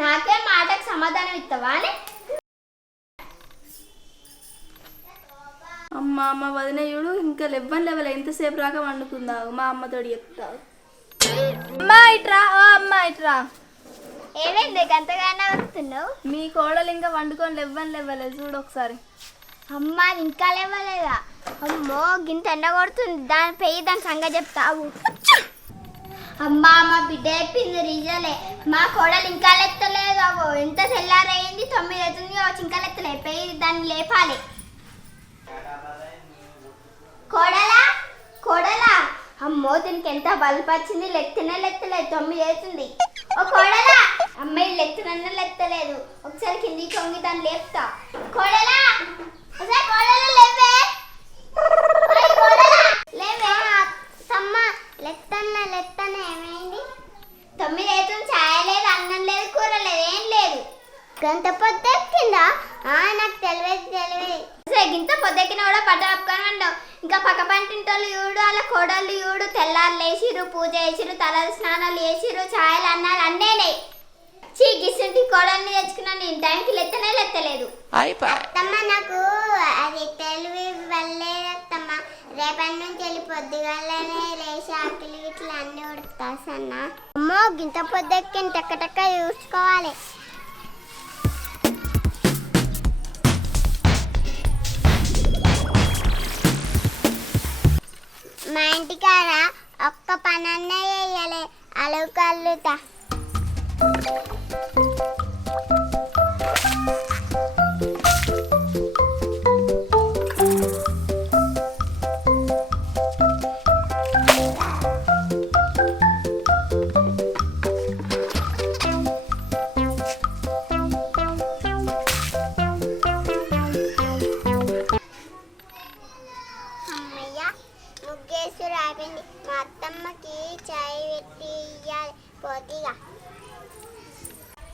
నాకే మాటకు సమాధానం ఇస్తావా అని? అమ్మ అమ్మ వదినయుడు ఇంకా లెవ్వని లెవెల్ ఎంతసేపు రాక వండుకుందావు. మా అమ్మతోటి చెప్తావు. అమ్మా ఇట్రా ఓ అమ్మ ఇట్రా ఏమైంది? గంతగానే వస్తున్నావు మీ కోడలు ఇంకా వండుకొని లెవ్వని లెవ్వలేదు చూడు ఒకసారి. అమ్మ అది ఇంకా లేవలేదా అమ్మో గింత ఎండ కొడుతుంది దాని పెయ్యి దాని సంగతి చెప్తావు. అమ్మా మా బిడ్డ చెప్పింది రిజలే మా కోడలు ఇంకా లెత్తలేదు. అవో ఎంత తెల్లారయింది. తొమ్మిది అవుతుంది వచ్చి ఇంకా లెత్తలేపోయి దాన్ని లేపాలి. కోడలా? కోడలా? అమ్మో దీనికి ఎంత బల్బ్ వచ్చింది? లెత్తనే లెత్తలేదు. తొమ్మిది అవుతుంది. ఓ కోడలా? అమ్మాయి లెత్తనన్న లెత్తలేదు. ఒకసారి కిందికి తొంగి దాన్ని లేపుతా. కోడలా? ఒకసారి కోడలా లేపే ఓయ్ కోడలా లేవే తమ్మ లెత్తన్న లెత్తన ఏమైంది తొమ్మిది అవుతుంది ఛాయ లేదు అన్నం లేదు కూర లేదు ఏం లేదు గంట పొద్దెక్కిందా? నాకు తెలియదు తెలియదు. గింత పొద్దెక్కిన కూడా పట్ట కప్పుకొని ఉండవు. ఇంకా పక్క పంటింటోళ్ళు చూడు అలా కోడళ్ళు చూడు తెల్లారు లేచిరు పూజ చేసిరు తల స్నానాలు చేసిరు ఛాయలు అన్నారు అన్నేనే. చీ గిసుంటి కోడల్ని తెచ్చుకున్నాను నేను టైంకి లెత్తనే లెత్తలేదు. అత్తమ్మ నాకు అది తెలివి వల్లేదత్తమ్మ రేపటి నుంచి వెళ్ళి పొద్దుగాలనే లేచి ఆకలి ఇట్లా అన్ని ఉడుకుతా సన్న. అమ్మో గింత పొద్దెక్కిన టక్క టక్క చూసుకోవాలి. మా ఇంటికాడ ఒక్క పనన్న వేయలే అలుగు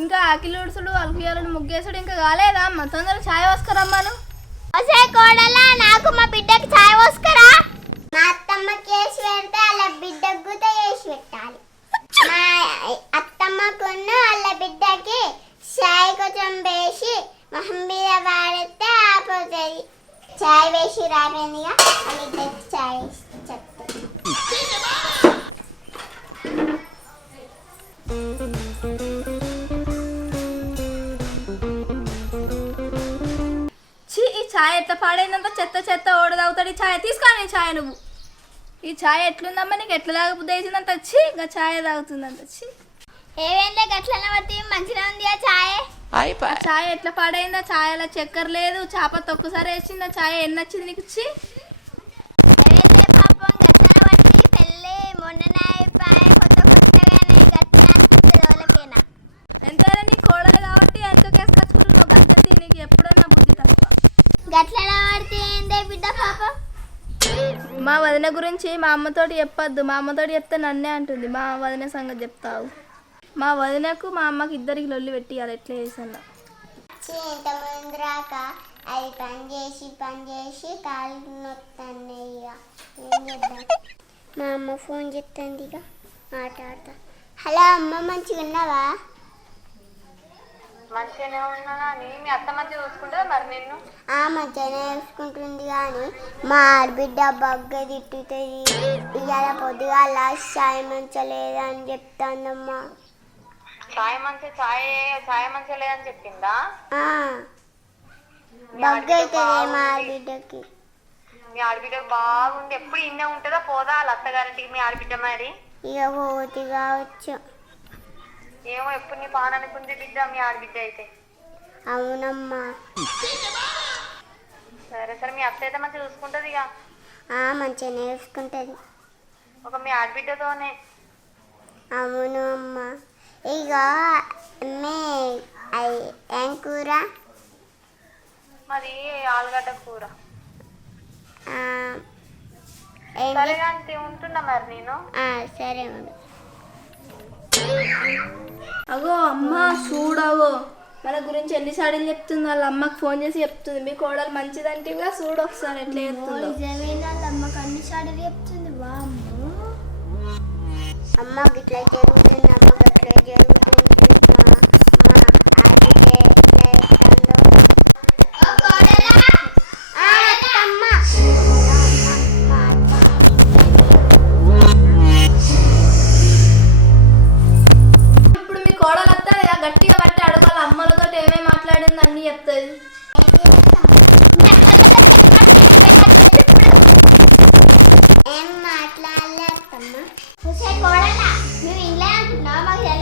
ఇంకా ఆకిలి ఉడుసుడు అలకియాలను ముగ్గేసుడు ఇంకా కాలేదా? అమ్మ తొందరగా ఛాయ్ పోసుకురమ్మాను ఒసే కోడలా నాకు మా బిడ్డకి చాయ్ పోసుకరా మా అత్తమ్మకి వేసి పెడితే అలా బిడ్డకు కూడా వేసి పెట్టాలి. మా అత్తమ్మకున్న వాళ్ళ బిడ్డకి చాయ్ కొంచెం వేసి మొహం మీద వాడితే ఆపోతుంది. చాయ్ వేసి రాబోయిందిగా వాళ్ళిద్దరికి చాయ్ చెప్తాను. ఛీ ఛాయ్ ఎట్లా పాడైందంత చెత్త చెత్త ఓడ తాగుతాడు. ఈ ఛాయ్ తీసుకోని ఛాయ్ నువ్వు. ఈ ఛాయ్ ఎట్లుందమ్మా నీకు? ఎట్లా తాగబుద్ది వేసిందంత ఛీ ఇంకా ఛాయ్ తాగుతుందంత ఛీ. ఏమైందే? గట్లనే పట్టి మంచిగా ఉంది ఆ చాయ్? ఆ ఛాయ్ ఎట్లా పాడైందా? ఛాయలో చక్కెర లేదు చేప తొక్కుసారి వేసిందా? ఛాయ్ ఎన్ని వచ్చింది నీకు? ఛీ. వదిన గురించి మా అమ్మతోటి చెప్పొద్దు. మా అమ్మతోటి చెప్తే నన్నే అంటుంది. మా వదిన సంగతి చెప్తావు. మా వదినకు మా అమ్మకి ఇద్దరికి లొల్లి పెట్టియాలి. ఎట్లా చేసాను ఇంత ముందు రాక అది పని చేసి పని చేసి కాళ్ళు నొత్తాను ఇక. ఏం చేద్దాం? మా అమ్మ ఫోన్ చెప్తుంది ఇక. మాట్లాడతా. హలో అమ్మ మంచిగా ఉన్నావా మంచిగానే ఉన్నా అని మీ అత్త మంచిగా చూసుకుంటుందా మరి నిన్ను? ఆ మధ్యనే చూసుకుంటుంది కానీ మా ఆడబిడ్డ బగ్గ తిట్టుతుంది. ఇవాళ పొద్దుగాల సాయి మంచలేదా అని చెప్తాందమ్మా. చాయ్ మంచి చాయ్ చాయ్ మంచిగా లేదని చెప్పిందా? ఆ, బగ్గ అవుతుంది మా ఆడబిడ్డకి. మీ ఆడబిడ్డ బాగుంది. ఎప్పుడు ఇన్నే ఉంటుందా? పోదా వాళ్ళ అత్తగారింటికి మీ ఆడబిడ్డ మరి? ఇక పోతి కావచ్చు. ఏమో ఎప్పుడు నీ పానానికి ఉంది బిడ్డ మీ ఆడబిడ్డ అయితే. అవునమ్మా. సరే సరే మీ అత్త అయితే మంచిగా చూసుకుంటుంది ఇక. మంచిగా నేర్చుకుంటుంది. ఒక మీ ఆడబిడ్డతోనే. అవును అమ్మ. ఇక మే ఏం కూర? మరి ఆలుగడ్డ కూర. సరే ఉంటున్నా మరి నేను. సరే ఉండు అగో అమ్మ చూడగో మన గురించి ఎన్నిసార్లు చెప్తుంది వాళ్ళ అమ్మకి ఫోన్ చేసి చెప్తుంది మీ కోడలు మంచిదంటే చూడు ఒకసారి ఎట్లా చెప్తుందో అమ్మకి అన్ని సార్లు చెప్తుంది అమ్మ ఇట్లా అమ్మ Mama,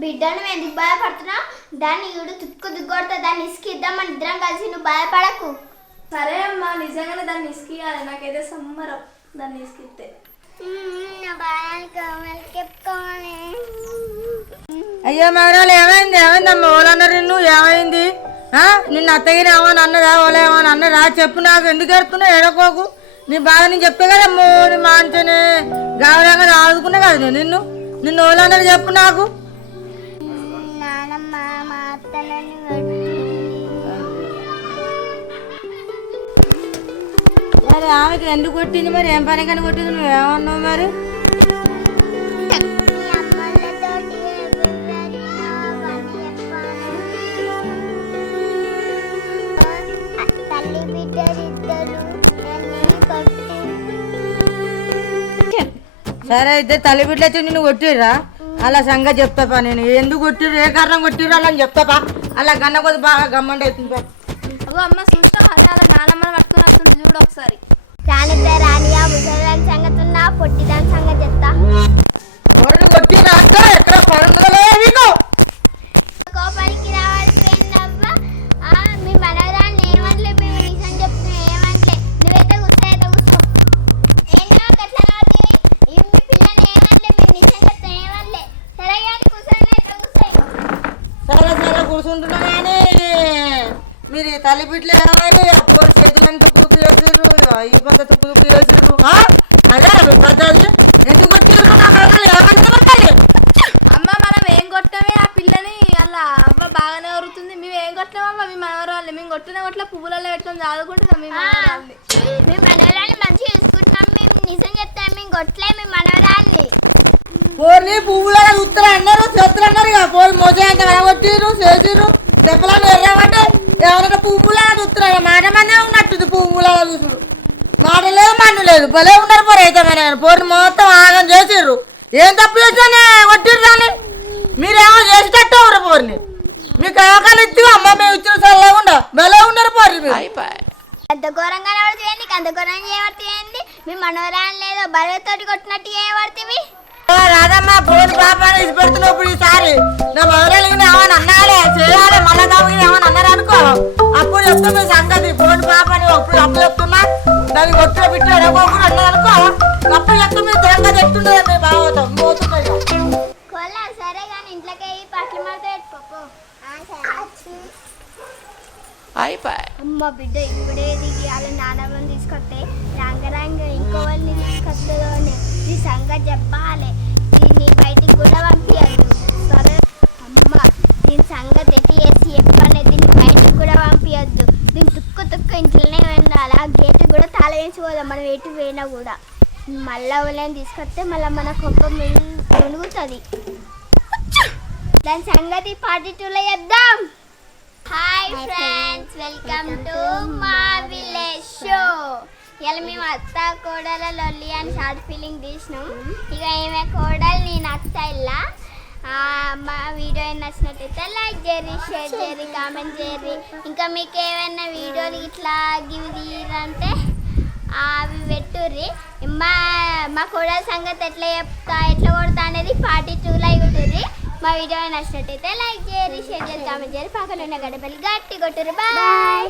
బిడ్డను నువ్వు ఎందుకు బాధపడుతున్నావు దాన్ని ఈడు తుక్కు దుగ్గొడతా దాన్ని ఇసుకిద్దాం మన ఇద్దరం కలిసి నువ్వు బాధపడకు సరే అమ్మా నిజంగానే దాన్ని ఇసుకియాలి. నాకైతే సమ్మరం దాన్ని ఇసుకిస్తే. అయ్యో మగరాలు ఏమైంది? ఏమైందమ్మా? ఓలన్నారు నిన్ను ఏమైంది? నిన్ను అత్తగిరి ఏమని అన్నదా ఓలా ఏమని అన్నదా చెప్పు నాకు. ఎందుకు ఎడుతున్నావు ఎడకోకు నీ బాధ నేను చెప్తే కదా అమ్మో నీ మాంచని. గావరంగా ఆదుకున్నా కదా నేను నిన్ను. నిన్ను ఓలన్నారు చెప్పు నాకు. మా మరి ఆమెకి ఎందుకు కొట్టింది మరి? ఏం పని కానీ కొట్టింది? నువ్వు ఏమన్నావు మరి తల్లి బిడ్డలిద్దరు సరే అయితే తల్లి బిడ్డలు వచ్చి నిన్ను కొట్టిర్రా? అలా సంగతి చెప్తాపా నేను. ఎందుకు కొట్టిర్రు? ఏ కారణం కొట్టిర్రు? అలా అని చెప్తాపా. అలా గన్న కొద్ది బాగా గమ్మండి అవుతుంది పా. అమ్మ చూసినా అదే అలా నానమ్మని పట్టుకొని వస్తుంది చూడు ఒకసారి. ముసలిదాని సంగతి ఉన్నా పొట్టిదాని సంగతి చెప్తా. ఎవరిని అంటే ఎక్కడ పడుతుందో మీరు ఈ తల్లి బిడ్డలు ఏమైనా అప్పుడు చేతులని తుక్కు చేసారు ఈ పక్క తుక్కు చేసారు అదే మీ పద్ధతి ఎందుకు కొట్టిర్రు నా మనల్ని ఏమనుకున్నారు మరి? అమ్మ మనం ఏం కొట్టమే ఆ పిల్లని అలా అమ్మ బాగానే వరుతుంది మేము ఏం కొట్టామమ్మ మీ మనవరాళ్ళు మేము కొట్టిన కొట్ల పువ్వులలో పెట్టుకొని చదువుకుంటున్నాం మీ మనవరాల్ని మీ మనవరాన్ని మంచిగా చూసుకుంటాం మేము నిజం చెప్తాం మేము కొట్టలే మీ మనవరాల్ని పోనీ పువ్వులో ఉత్తరం అన్నారు చేతులు అన్నారు ఇక పోయి మోసే అంత కొట్టిర్రు చేసిర్రు దెబ్బలను ఎర్రమంటే ఎవరైనా పువ్వులో ఉత్తరం మాటమనే ఉన్నట్టుంది పువ్వులో మాటలే మన్ను లేదు భలే ఉన్నారు పోరు అయితే మన పోరు మొత్తం ఆగం చేసిర్రు ఏం తప్పు చేసానే కొట్టిర్రు అని మీరేమో చేసేటట్టు ఎవరు పోరిని మీకు అవకాశం ఇచ్చి అమ్మ మేము ఇచ్చిన చల్లకుండా భలే ఉన్నారు పోరు మీరు అంత ఘోరంగా పడుతుంది నీకు అంత ఘోరంగా చేయబడుతుంది మీ మనవరాలు బలతోటి కొట్టినట్టు చేయబడుతుంది. ఓ రాదమ్మ పోని పాపాన్ని ఇసి పెడుతున్నప్పుడు ఈసారి. నా మొదలు ఏమని అన్నాలే చేయాలి మళ్ళా తాగి ఏమని అన్నారు అనుకో. అప్పుడు చెప్తా మీ సంగతి. పోని పాపని అప్పుడు అప్పుడు చెప్తున్నా. దానికి కొట్టిన బిట్టు ఎడకోకుండా అన్నది అనుకో. అప్పుడు చెప్తా మీ తెలంగా చెప్తుండదు మీ బావతం. పోతున్నాయి సరే కానీ ఇంట్లోకి పట్ల అమ్మ బిడ్డ ఇప్పుడే దిగి వాళ్ళ నాన్నమ్మని తీసుకొస్తే అని ఈ సంగతి చెప్పాలి. దీన్ని బయటికి కూడా పంపించద్దు సరే అమ్మ దీని సంగతి ఎట్టి చేసి చెప్పాలి? దీన్ని బయటికి కూడా పంపించద్దు దీన్ని తుక్కు తుక్కు ఇంట్లోనే ఉండాలి. ఆ గేట్ కూడా తాళ వేసి పోదాం మనం ఎటు పోయినా కూడా. మళ్ళా వాళ్ళని తీసుకొస్తే మళ్ళీ మన కొంప మునుగుతుంది దాని సంగతి పార్టీ టూలో చేద్దాం. హాయ్ ఫ్రెండ్స్ వెల్కమ్ టు మా విలేజ్ షో ఇలా మేము అత్త కోడల లొల్లి అని షార్ట్ ఫీలింగ్ తీసినాం. ఇక ఏమే కోడలు నేను అత్త ఇలా మా వీడియో నచ్చినట్టయితే లైక్ చేయరి షేర్ చేయరి కామెంట్ చేయరి ఇంకా మీకు ఏమైనా వీడియోలు ఇట్లా గివి తీయరంటే అవి పెట్టుర్రి. మా మా కోడల సంగతి ఎట్లా చెప్తా ఎట్లా కొడతా అనేది పార్టీ టూలో ఇవ్వటుర్రి మా వీడియో నచ్చినట్టయితే లైక్ చేయరి షేర్ చేయరి కామెంట్ చేయరి పక్కన ఉన్న గడపలు గట్టి కొట్టురు బాయ్